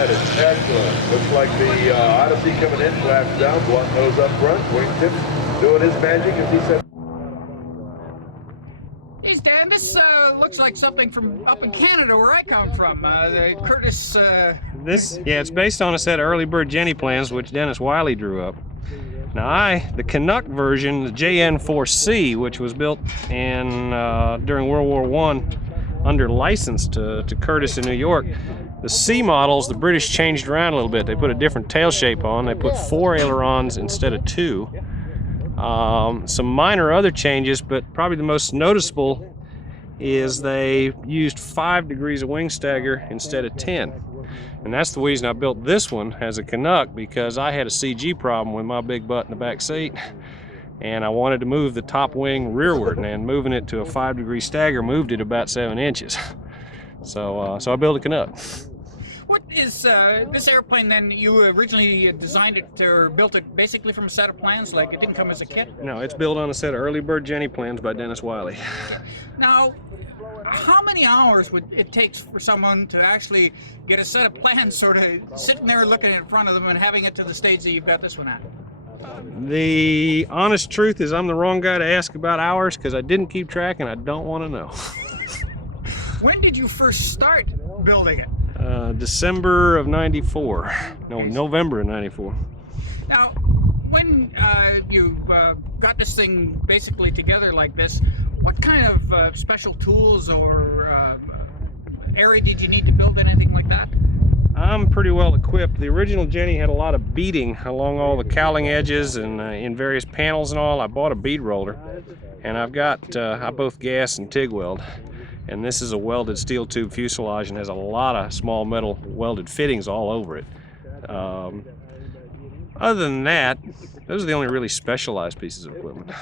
at it. Excellent. Looks like the Odyssey coming in, flaps down, blunt nose up front, wingtips doing his magic as he said. Geez, Dan, this looks like something from up in Canada where I come from. The Curtis. It's based on a set of early bird Jenny plans which Dennis Wiley drew up. Now the Canuck version, the JN4C, which was built in during World War I under license to Curtis in New York. The C models, the British changed around a little bit. They put a different tail shape on. They put 4 ailerons instead of 2. Some minor other changes, but probably the most noticeable is they used 5 degrees of wing stagger instead of 10. And that's the reason I built this one as a Canuck, because I had a CG problem with my big butt in the back seat, and I wanted to move the top wing rearward, and moving it to a 5-degree stagger moved it about 7 inches. So I built a Canuck. What is this airplane then? You originally designed it or built it basically from a set of plans, like it didn't come as a kit? No, it's built on a set of early bird Jenny plans by Dennis Wiley. Now, how many hours would it take for someone to actually get a set of plans sort of sitting there looking in front of them and having it to the stage that you've got this one at? The honest truth is I'm the wrong guy to ask about hours, because I didn't keep track and I don't want to know. When did you first start building it? December of '94. No, November of '94. Now, when you got this thing basically together like this, what kind of special tools or area did you need to build anything like that? I'm pretty well equipped. The original Jenny had a lot of beading along all the cowling edges and in various panels and all. I bought a bead roller, and I've got I both gas and TIG weld. And this is a welded steel tube fuselage and has a lot of small metal welded fittings all over it. Other than that, those are the only really specialized pieces of equipment.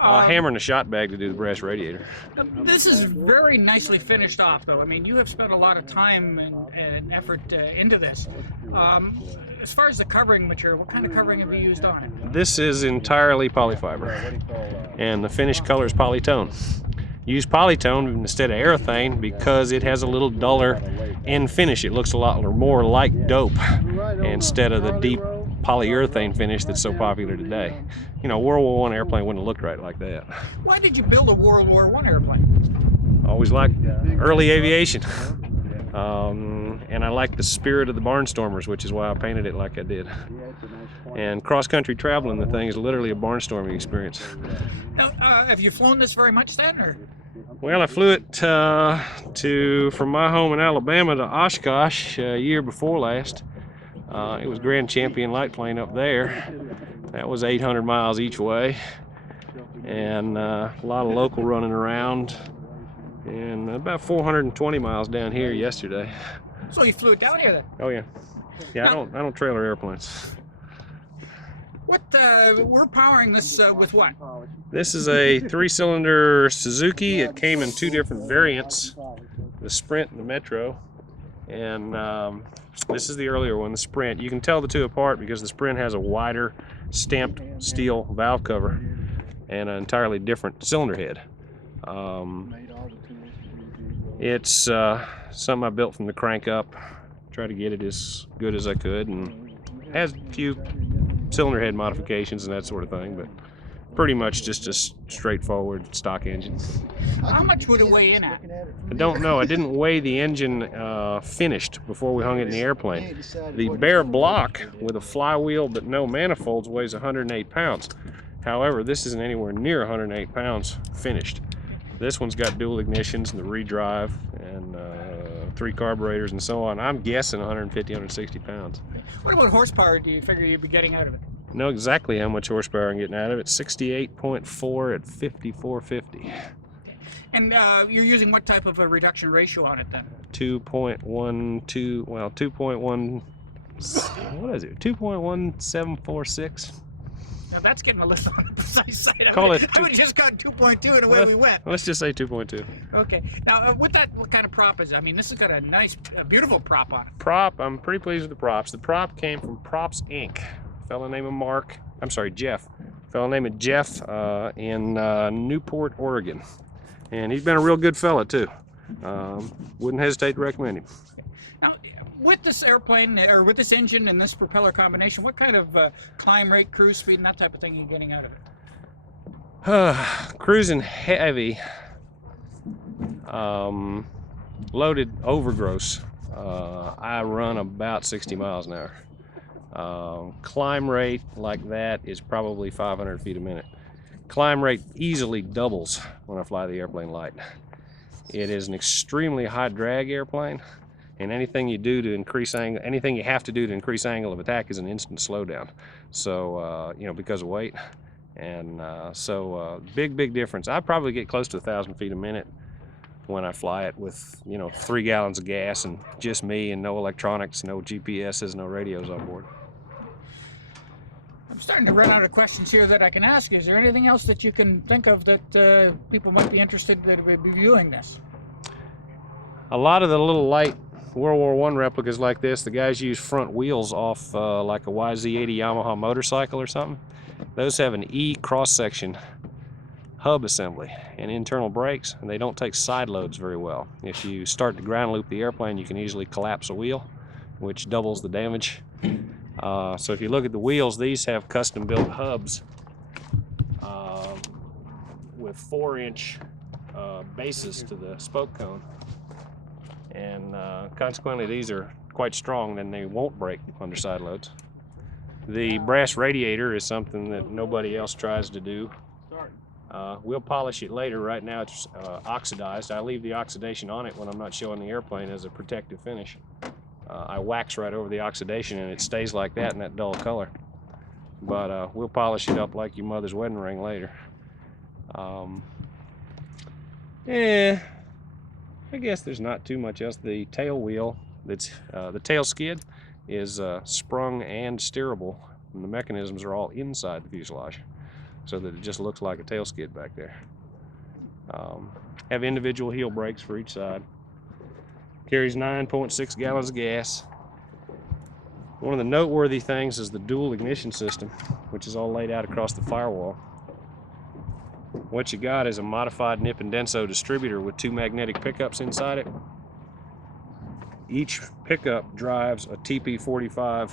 A hammer and a shot bag to do the brass radiator. This is very nicely finished off, though. I mean, you have spent a lot of time and effort into this. As far as the covering material, what kind of covering have you used on it? This is entirely polyfiber, and the finished color is polytone. Use polytone instead of aerosane because it has a little duller end finish. It looks a lot more like dope instead of the deep polyurethane finish that's so popular today. You know, World War I airplane wouldn't have looked right like that. Why did you build a World War I airplane? Always liked early aviation. And I like the spirit of the barnstormers, which is why I painted it like I did. And cross-country traveling the thing is literally a barnstorming experience. Now, have you flown this very much then, or? Well, I flew it from my home in Alabama to Oshkosh a year before last. It was Grand Champion light plane up there. That was 800 miles each way, and a lot of local running around, and about 420 miles down here yesterday. So you flew it down here then? Oh yeah. Yeah, I don't trailer airplanes. What we're powering this with what? This is a 3-cylinder Suzuki. It came in 2 different variants, the Sprint and the Metro. And this is the earlier one, the Sprint. You can tell the two apart because the Sprint has a wider stamped steel valve cover and an entirely different cylinder head. It's something I built from the crank up. Tried to get it as good as I could, and has a few cylinder head modifications and that sort of thing, but pretty much just a straightforward stock engine. How much would it weigh in at? I don't know. I didn't weigh the engine finished before we hung it in the airplane. The bare block with a flywheel but no manifolds weighs 108 pounds. However, this isn't anywhere near 108 pounds finished. This one's got dual ignitions and the redrive and 3 carburetors and so on. I'm guessing 150, 160 pounds. What about horsepower do you figure you'd be getting out of it? I know exactly how much horsepower I'm getting out of it. 68.4 at 5450. And you're using what type of a reduction ratio on it then? 2.12, well, 2.1, what is it? 2.1746. Now that's getting a little on the precise side. I Call would it have just got 2.2 and away we went. Let's just say 2.2. Okay. Now, with that, what kind of prop is it? I mean, this has got a nice, beautiful prop on it. Prop, I'm pretty pleased with the props. The prop came from Props Inc. A fellow named Jeff. A fellow named Jeff in Newport, Oregon. And he's been a real good fella too. Wouldn't hesitate to recommend him. Now, with this airplane, or with this engine and this propeller combination, what kind of climb rate, cruise speed, and that type of thing are you getting out of it? Cruising heavy, loaded overgross, I run about 60 miles an hour. Climb rate like that is probably 500 feet a minute. Climb rate easily doubles when I fly the airplane light. It is an extremely high drag airplane, and anything you do to increase angle, anything you have to do to increase angle of attack is an instant slowdown. So, you know, because of weight. And big difference. I probably get close to 1,000 feet a minute when I fly it with, you know, 3 gallons of gas and just me and no electronics, no GPSs, no radios on board. I'm starting to run out of questions here that I can ask. Is there anything else that you can think of that people might be interested that will be viewing this? A lot of the little light World War I replicas like this, the guys use front wheels off like a YZ80 Yamaha motorcycle or something. Those have an E cross-section hub assembly and internal brakes, and they don't take side loads very well. If you start to ground loop the airplane, you can easily collapse a wheel, which doubles the damage. So if you look at the wheels, these have custom built hubs with 4-inch bases to the spoke cone, and consequently these are quite strong, and they won't break under side loads. The brass radiator is something that nobody else tries to do. We'll polish it later. Right now it's oxidized. I leave the oxidation on it when I'm not showing the airplane as a protective finish. I wax right over the oxidation and it stays like that in that dull color. But we'll polish it up like your mother's wedding ring later. Yeah, I guess there's not too much else. The tail wheel, that's the tail skid, is sprung and steerable, and the mechanisms are all inside the fuselage, so that it just looks like a tail skid back there. Have individual heel brakes for each side. Carries 9.6 gallons of gas. One of the noteworthy things is the dual ignition system, which is all laid out across the firewall. What you got is a modified Nip and Denso distributor with 2 magnetic pickups inside it. Each pickup drives a TP45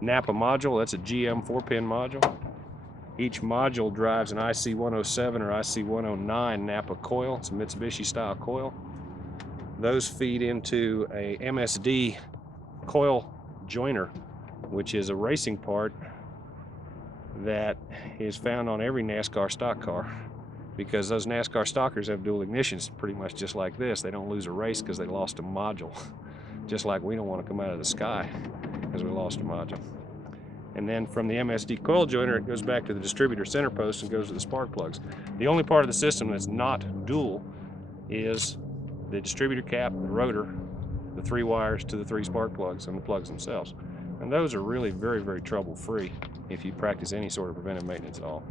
Napa module. That's a GM 4-pin module. Each module drives an IC107 or IC109 Napa coil. It's a Mitsubishi style coil. Those feed into a MSD coil joiner, which is a racing part that is found on every NASCAR stock car, because those NASCAR stockers have dual ignitions pretty much just like this. They don't lose a race because they lost a module, just like we don't want to come out of the sky because we lost a module. And then from the MSD coil joiner, it goes back to the distributor center post and goes to the spark plugs. The only part of the system that's not dual is the distributor cap, the rotor, the 3 wires to the 3 spark plugs, and the plugs themselves. And those are really very trouble-free if you practice any sort of preventive maintenance at all.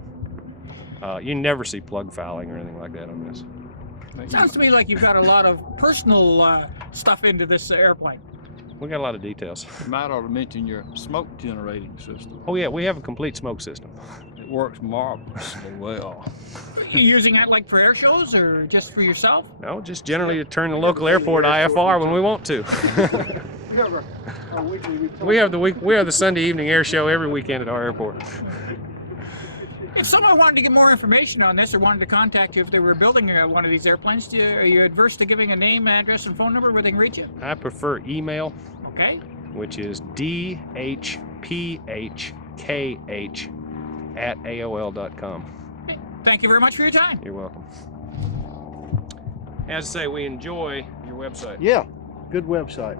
You never see plug fouling or anything like that on this. It sounds to me like you've got a lot of personal stuff into this airplane. We got a lot of details. You might ought to mention your smoke generating system. Oh yeah, we have a complete smoke system. It works marvelously well. Are you using that like for air shows or just for yourself? No, just generally to turn the local airport IFR when we want to. We have the Sunday evening air show every weekend at our airport. If someone wanted to get more information on this or wanted to contact you if they were building one of these airplanes, are you adverse to giving a name, address, and phone number where they can reach you? I prefer email, Okay. which is dhphkh@aol.com. Okay. Thank you very much for your time. You're welcome. As I say, we enjoy your website. Yeah, good website.